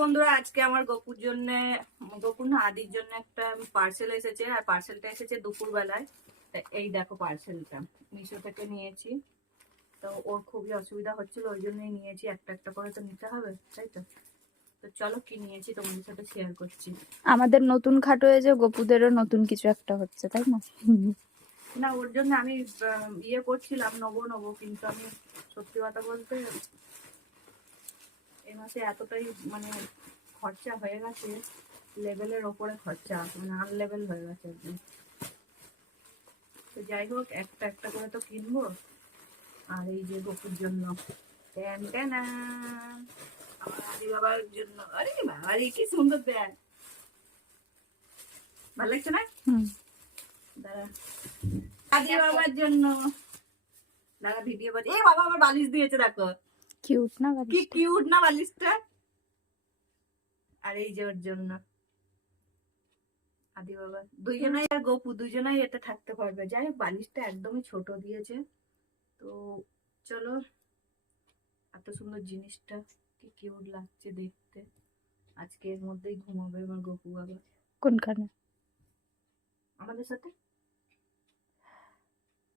বন্ধুরা, আজকে আমার গপুর জন্য, গপুর না আদির জন্য একটা পার্সেল এসেছে। আর পার্সেলটা এসেছে দুপুর বেলায়। এই দেখো পার্সেলটা মিশো থেকে নিয়েছি। তো ওর খুবই অসুবিধা হচ্ছিল, ওই জন্যই নিয়েছি। একটা একটা করে তো নিতে হবে, তাই তো। তো চলো কি নিয়েছি তোমাদের সাথে শেয়ার করছি। আমাদের নতুন খাট হয়েছে, গপুদেরও নতুন কিছু একটা হচ্ছে, তাই না? না, ওর জন্য আমি ইয়ে করছিলাম, নেবো, কিন্তু আমি সত্যি কথা বলতে এই মাসে এতটাই মানে খরচা হয়ে গেছে, লেভেলের ওপরে খরচা, মানে আনলেভেল হয়ে গেছে একদম। তো যাই হোক, একটা একটা করে তো কিনবো। আর এই যে গপুর জন্য আমার আদি বাবার জন্য, আরে বাবারে কি সুন্দর দেয়, ভালো লাগছে না? দাঁড়া, আদি বাবার জন্য দাঁড়া ভিডিও বাজে। এ বাবা আমার বালিশ দিয়েছে, দেখো কিউট না কি বালিশটা? কিউট না বালিশটা। আর এই যে ওর জন্য আদি বাবা, দুইজনাই আর গপু দুইজনাই এটা থাকতে পারবে। যাই হোক, বালিশটা একদমই ছোট দিয়েছে। তো চলো, এত সুন্দর জিনিসটা কি কিউট লাগছে দেখতে। আজকে এর মধ্যেই ঘুমাবে আমার গপু বাবা কোনখানে? আমাদের সাথে।